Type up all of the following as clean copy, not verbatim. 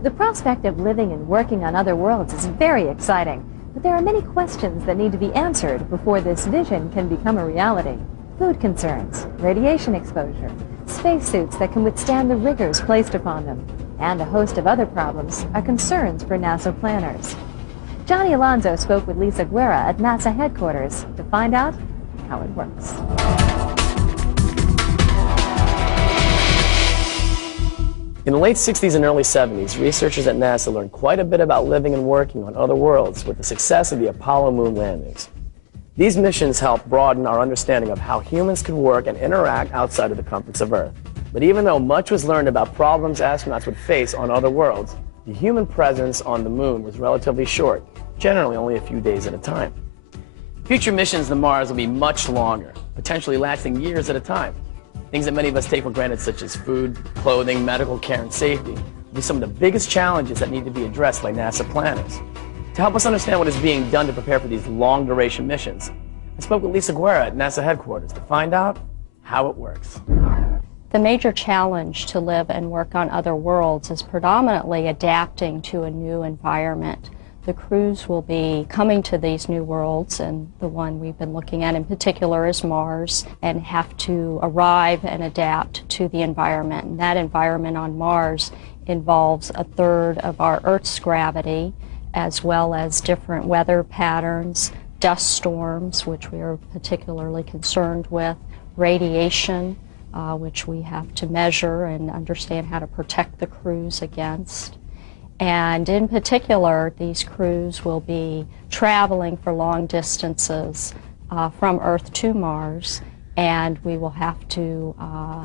The prospect of living and working on other worlds is very exciting, but there are many questions that need to be answered before this vision can become a reality. Food concerns, radiation exposure, spacesuits that can withstand the rigors placed upon them, and a host of other problems are concerns for NASA planners. Johnny Alonso spoke with Lisa Guerra at NASA headquarters to find out how it works. In the late 60s and early 70s, researchers at NASA learned quite a bit about living and working on other worlds with the success of the Apollo moon landings. These missions helped broaden our understanding of how humans could work and interact outside of the comforts of Earth. But even though much was learned about problems astronauts would face on other worlds, the human presence on the moon was relatively short, generally only a few days at a time. Future missions to Mars will be much longer, potentially lasting years at a time. Things that many of us take for granted, such as food, clothing, medical care, and safety, will be some of the biggest challenges that need to be addressed by NASA planners. To help us understand what is being done to prepare for these long-duration missions, I spoke with Lisa Guerra at NASA headquarters to find out how it works. The major challenge to live and work on other worlds is predominantly adapting to a new environment. The crews will be coming to these new worlds, and the one we've been looking at in particular is Mars, and have to arrive and adapt to the environment. And that environment on Mars involves a third of our Earth's gravity, as well as different weather patterns, dust storms, which we are particularly concerned with, radiation, which we have to measure and understand how to protect the crews against. And in particular, these crews will be traveling for long distances from Earth to Mars, and we will have to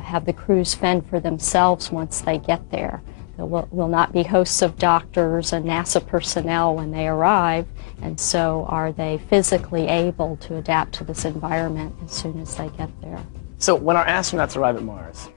have the crews fend for themselves once they get there. There will not be hosts of doctors and NASA personnel when they arrive, and so are they physically able to adapt to this environment as soon as they get there. So when our astronauts arrive at Mars,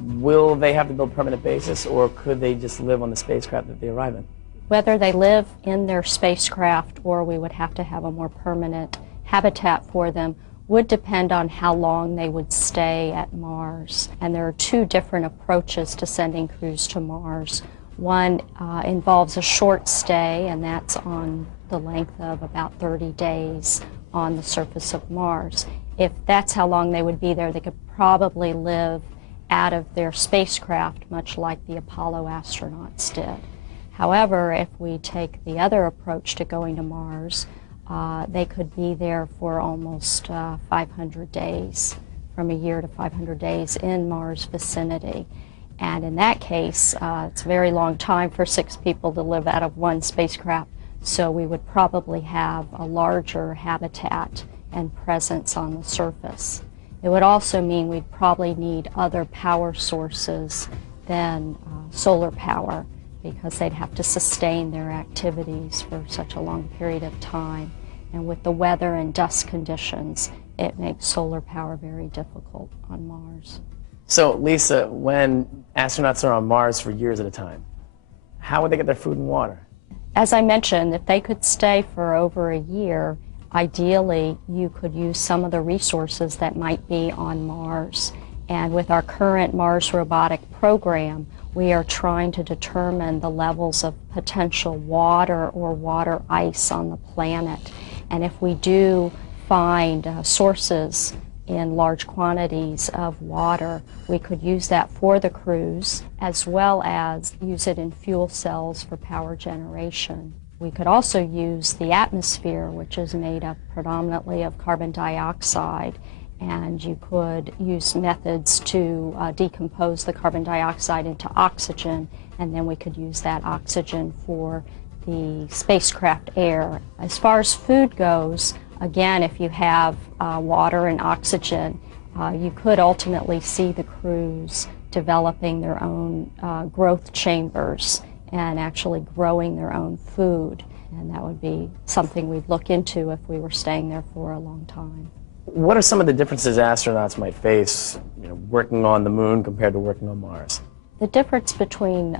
will they have to build permanent bases, or could they just live on the spacecraft that they arrive in? Whether they live in their spacecraft or we would have to have a more permanent habitat for them would depend on how long they would stay at Mars. And there are two different approaches to sending crews to Mars. One involves a short stay, and that's on the length of about 30 days on the surface of Mars. If that's how long they would be there, they could probably live out of their spacecraft, much like the Apollo astronauts did. However, if we take the other approach to going to Mars, they could be there for almost 500 days, from a year to 500 days in Mars vicinity. And in that case, it's a very long time for 6 people to live out of one spacecraft, so we would probably have a larger habitat and presence on the surface. It would also mean we'd probably need other power sources than solar power, because they'd have to sustain their activities for such a long period of time. And with the weather and dust conditions, it makes solar power very difficult on Mars. So, Lisa, when astronauts are on Mars for years at a time, how would they get their food and water? As I mentioned, if they could stay for over a year, ideally, you could use some of the resources that might be on Mars. And with our current Mars robotic program, we are trying to determine the levels of potential water or water ice on the planet. And if we do find sources in large quantities of water, we could use that for the crews, as well as use it in fuel cells for power generation. We could also use the atmosphere, which is made up predominantly of carbon dioxide, and you could use methods to decompose the carbon dioxide into oxygen, and then we could use that oxygen for the spacecraft air. As far as food goes, again, if you have water and oxygen, you could ultimately see the crews developing their own growth chambers and actually growing their own food. And that would be something we'd look into if we were staying there for a long time. What are some of the differences astronauts might face, working on the moon compared to working on Mars? The difference between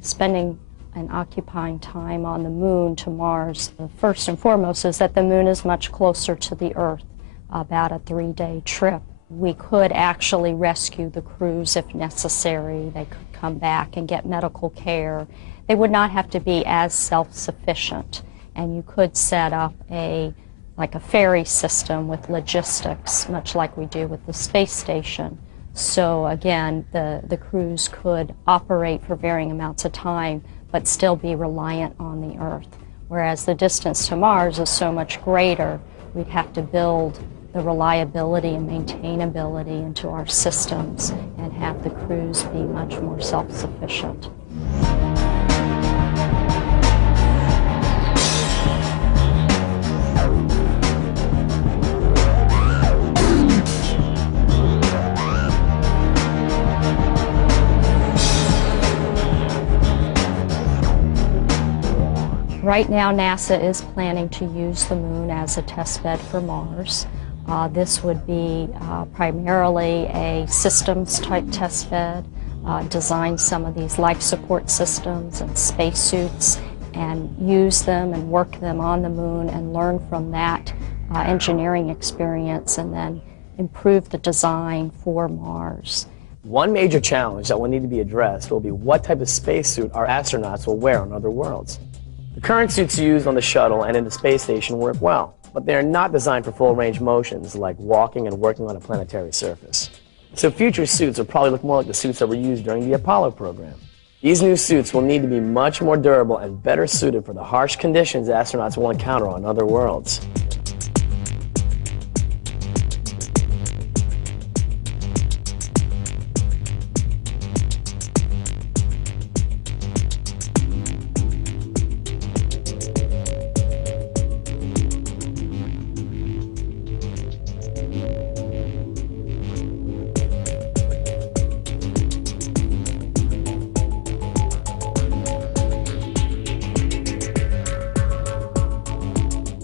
spending and occupying time on the moon to Mars, first and foremost, is that the moon is much closer to the Earth, about a 3-day trip. We could actually rescue the crews if necessary. They could come back and get medical care. They would not have to be as self-sufficient, and you could set up like a ferry system with logistics, much like we do with the space station. So again, the crews could operate for varying amounts of time, but still be reliant on the Earth. Whereas the distance to Mars is so much greater, we'd have to build the reliability and maintainability into our systems and have the crews be much more self-sufficient. Right now, NASA is planning to use the moon as a test bed for Mars. This would be primarily a systems-type test bed, design some of these life support systems and spacesuits, and use them and work them on the moon and learn from that engineering experience, and then improve the design for Mars. One major challenge that will need to be addressed will be what type of spacesuit our astronauts will wear on other worlds. The current suits used on the shuttle and in the space station work well, but they are not designed for full range motions like walking and working on a planetary surface. So future suits will probably look more like the suits that were used during the Apollo program. These new suits will need to be much more durable and better suited for the harsh conditions astronauts will encounter on other worlds.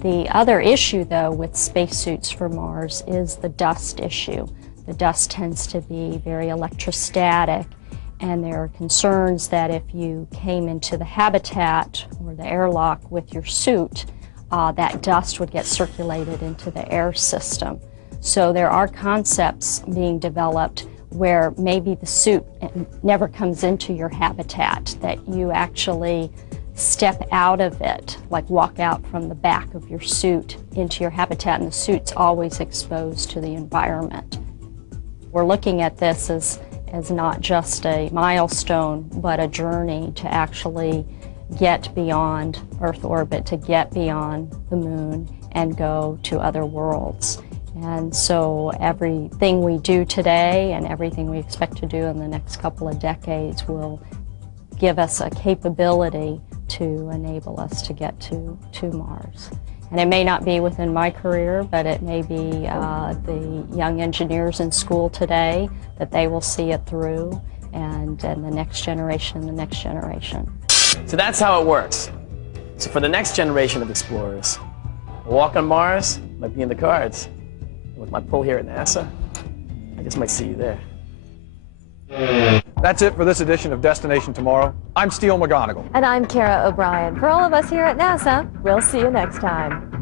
The other issue, though, with spacesuits for Mars is the dust issue. The dust tends to be very electrostatic, and there are concerns that if you came into the habitat or the airlock with your suit, that dust would get circulated into the air system. So there are concepts being developed where maybe the suit never comes into your habitat, that you actually step out of it, like walk out from the back of your suit into your habitat, and the suit's always exposed to the environment. We're looking at this as not just a milestone, but a journey to actually get beyond Earth orbit, to get beyond the moon and go to other worlds. And so everything we do today and everything we expect to do in the next couple of decades will give us a capability to enable us to get to Mars. And it may not be within my career, but it may be the young engineers in school today, that they will see it through, and the next generation and the next generation. So that's how it works. So for the next generation of explorers, a walk on Mars might be in the cards. With my pull here at NASA, I just might see you there. That's it for this edition of Destination Tomorrow. I'm Steele McGonigal. And I'm Kara O'Brien. For all of us here at NASA, we'll see you next time.